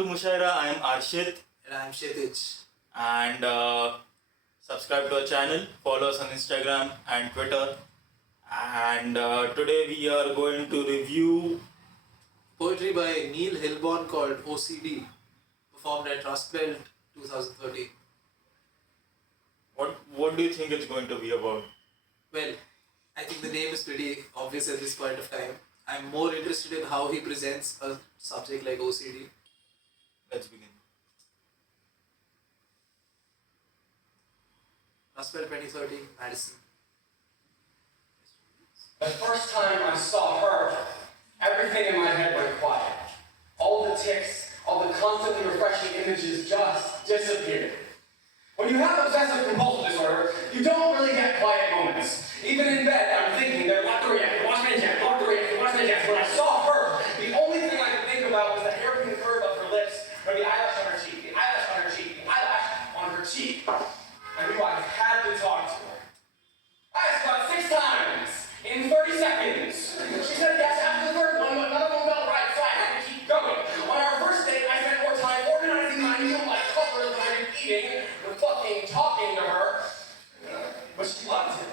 to Mushaira. I am Arshiet. And I am Kshitij. And subscribe to our channel. Follow us on Instagram and Twitter. And today we are going to review Poetry by Neil Hillborn called OCD, performed at Rust Belt 2013. What do you think it's going to be about? Well, I think the name is pretty obvious at this point of time. I'm more interested in how he presents a subject like OCD. Let's begin. Rust Belt 2013, Madison. The first time I saw her, everything in my head went quiet. All the tics, all the constantly refreshing images just disappeared. When you have obsessive compulsive disorder, you don't really get quiet moments. Even in bed, I'm thinking, they're locked the reactor, watch my jet, lock the reactor, watch my jet. When I saw her, the only thing I could think about was the hairpin curve of her lips, or the eyelash on her cheek, the eyelash on her cheek, the eyelash on her cheek. I knew I had to talk to her. I asked about 6 times in 30 seconds. She said yes after the third one, but none of them felt right, so I had to keep going. On our first date, I spent more time organizing my meal by color than I did eating, or fucking talking to her. But she loved it.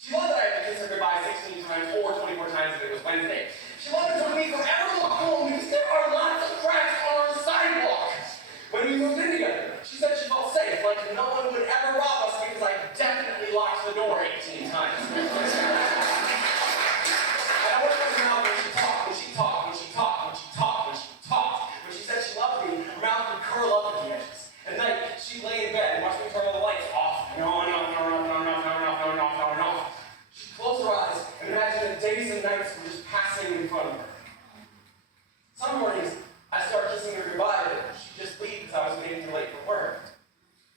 She loved that I had to kiss her goodbye 16 times or 24 times if it was Wednesday. She loved it when we forever walk home because there are lots of cracks on our sidewalk. When we moved in together, she said she felt safe, like no one would ever rob us because I definitely locked the door 18 times. And I worked with her mouth when she talked, when she talked, when she talked, when she talked, when she talked. When she said she loved me, her mouth would curl up at the edges. At night, she'd lay in bed and watch me turn all the lights off and on, off, and on, off, and on, off, and on, off, and on, off, and on. She'd close her eyes and imagine that days and nights were just passing in front of her. Some mornings, I start kissing her goodbye, but she'd just leave because I was getting too late for work.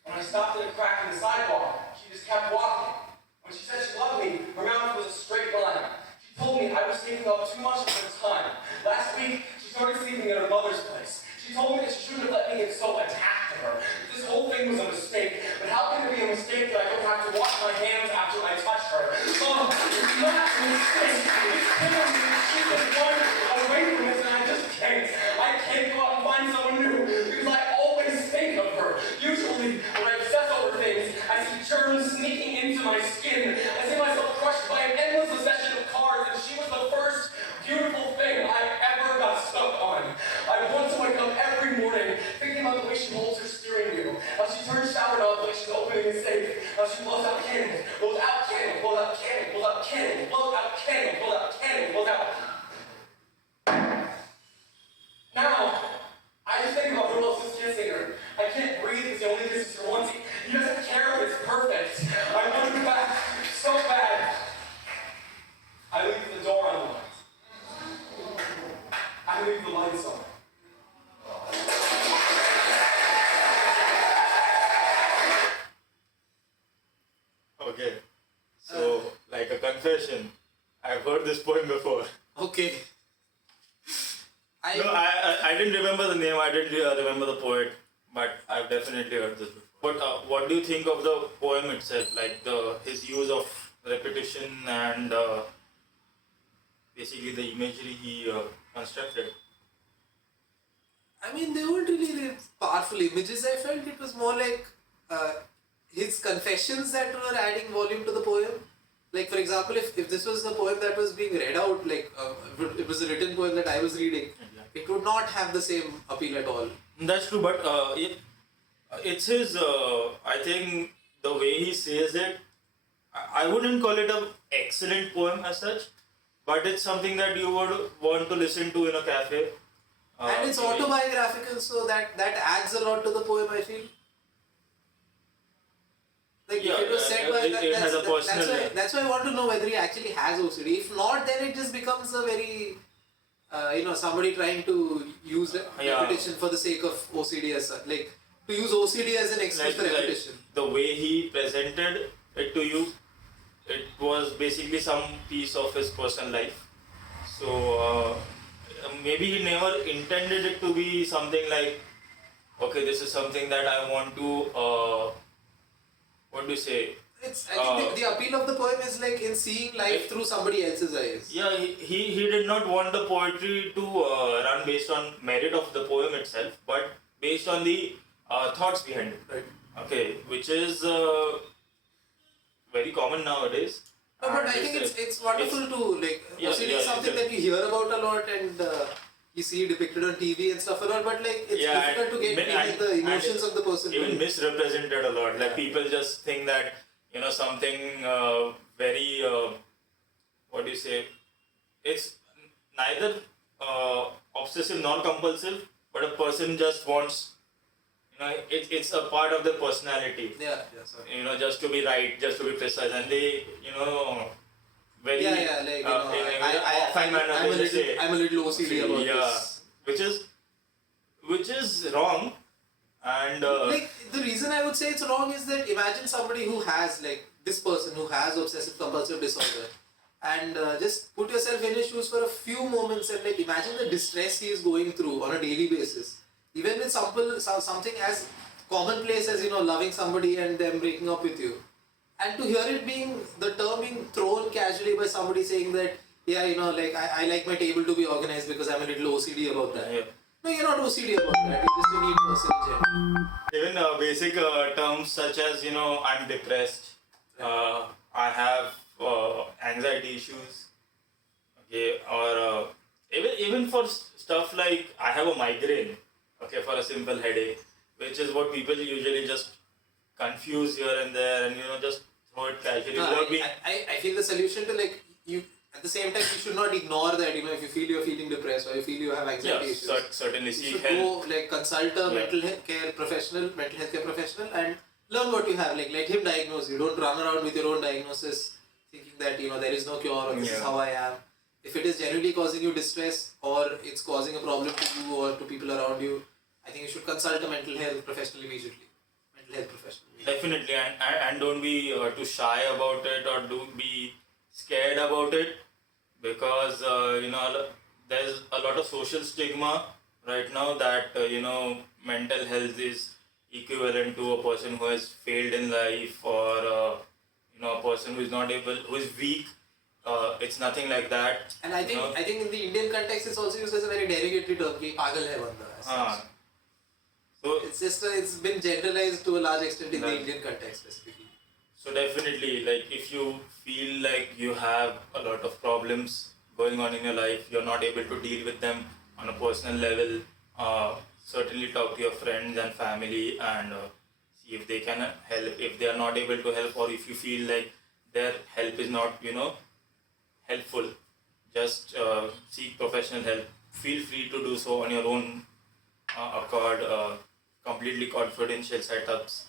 When I stopped at a crack in the sidewalk, she just kept walking. When she said she loved me, her mouth was a straight line. She told me I was taking up too much of her time. Last week, she started sleeping at her mother's place. She told me that she shouldn't have let me get so attached to her. This whole thing was a mistake. But how can it be a mistake that I don't have to wash my hands after I touch her? Oh, it's not a mistake. It's killing me. She's been wonderful away from this, and I just can't. I can't go out and find someone new because I always think of her. Usually, when I obsess over things, I see germs sneaking into my skin. I see myself crushed by an endless succession of cars, and she was the first beautiful thing I ever got stuck on. I want to wake up every morning thinking about the way she holds her steering wheel, how she turns shower knobs like she's opening a safe, how she blows out candles, blows out candles, blows out candles, blows out candles, blows out candles, blows out candles, blows out. Now, I just think about who else is kissing her. I can't breathe because he only kisses her once. He doesn't care if it's perfect. I want him back so bad. I leave the door unlocked. I leave the lights on. Okay. So, like a confession, I've heard this poem before. Okay. No, I didn't remember the name, I didn't remember the poet, but I've definitely heard this before. But what do you think of the poem itself, like his use of repetition and basically the imagery he constructed? I mean, they weren't really powerful images. I felt it was more like his confessions that were adding volume to the poem. Like, for example, if this was the poem that was being read out, like it was a written poem that I was reading, it would not have the same appeal at all. That's true, but it's his, I think the way he says it, I wouldn't call it an excellent poem as such, but it's something that you would want to listen to in a cafe. And it's autobiographical, so that adds a lot to the poem, I feel. Like, Yeah, if it was said by it has a personal... that's why I want to know whether he actually has OCD. If not, then it just becomes a very, somebody trying to use repetition for the sake of OCD as such. Like, to use OCD as an excuse for repetition. The way he presented it to you, it was basically some piece of his personal life. So, maybe he never intended it to be something like, okay, this is something that I want to, what do you say? It's, I think the appeal of the poem is like in seeing life through somebody else's eyes. Yeah, he did not want the poetry to run based on merit of the poem itself, but based on the thoughts behind it. Right. Okay, which is very common nowadays. No, but And I think it's wonderful to like Yeah, OCD yeah, is something it's a- that you hear about a lot and you see depicted on TV and stuff a lot, but like it's Yeah, difficult to get and- the and emotions of the person. even misrepresented a lot. Like Yeah. people just think that something very what do you say? It's neither obsessive nor compulsive, but a person just wants it's a part of their personality. Yeah, sorry. Just to be right, just to be precise, and they very Yeah, like in a offhand manner they just say I'm a little OCD about this. which is wrong. And Like the reason I would say it's wrong is that imagine somebody who has like this person who has obsessive compulsive disorder, and just put yourself in his shoes for a few moments and like imagine the distress he is going through on a daily basis. Even with something as commonplace as loving somebody and them breaking up with you, and to hear it the term being thrown casually by somebody saying that like I like my table to be organized because I'm a little OCD about that. Yeah. No, you're not OCD about that. You're just a neat person in general. even basic terms such as I'm depressed, I have anxiety issues, okay, or even for stuff like I have a migraine, okay, for a simple headache, which is what people usually just confuse here and there, and just throw it casually No, without being. I feel the solution to like you at the same time you should not ignore that if you feel you're feeling depressed or you feel you have anxiety Yeah, issues. certainly You seek should help. go like consult a mental health care professional, and learn what you have. Like let him diagnose you. Don't run around with your own diagnosis thinking that there is no cure or this is how I am. If it is genuinely causing you distress or it's causing a problem to you or to people around you, I think you should consult a mental health professional immediately. Mental health professional. Definitely, and don't be too shy about it or don't be scared about it, because there's a lot of social stigma right now that mental health is equivalent to a person who has failed in life, or a person who is weak. It's nothing like that. And I think in the Indian context it's also used as a very derogatory term. Ki pagal hai banda. as such. So It's been generalized to a large extent in the Indian context specifically. So definitely, like if you feel like you have a lot of problems going on in your life, you're not able to deal with them on a personal level, certainly talk to your friends and family and see if they can help. If they are not able to help, or if you feel like their help is not, helpful, just seek professional help. Feel free to do so on your own accord, completely confidential setups.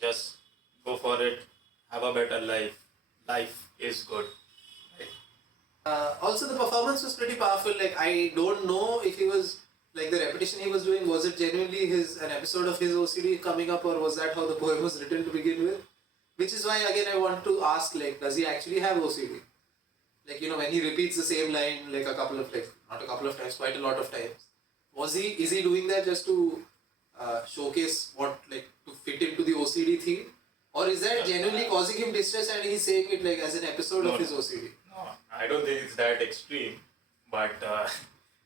Just go for it, have a better life. Life is good. Right? Also, the performance was pretty powerful. Like, I don't know if he was like the repetition he was doing. Was it genuinely an episode of his OCD coming up, or was that how the poem was written to begin with? Which is why again I want to ask, like, does he actually have OCD? Like, when he repeats the same line like not a couple of times, quite a lot of times. Is he doing that just to showcase to fit into the OCD theme? Or is that genuinely causing him distress and he's saying it like as an episode of his OCD? No, I don't think it's that extreme, but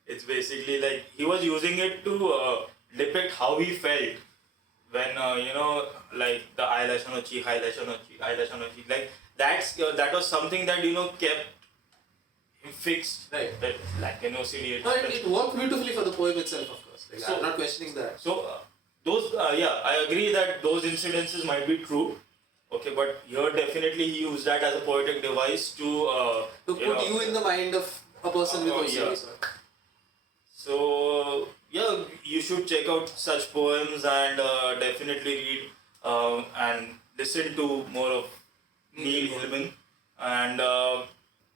it's basically like he was using it to depict how he felt when like the eyelash on a cheek, eyelash on a cheek, eyelash on a cheek. Like that was something that kept him fixed. Right. That like an OCD. No, it worked beautifully for the poem itself, of course. Like, So- I'm not questioning that. So those I agree that those incidences might be true. Okay, but here definitely he used that as a poetic device to To put you in the mind of a person with OCD. yeah. So. So yeah, you should check out such poems and definitely read and listen to more of Neil Hillborn, and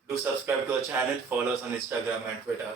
do subscribe to our channel, follow us on Instagram and Twitter.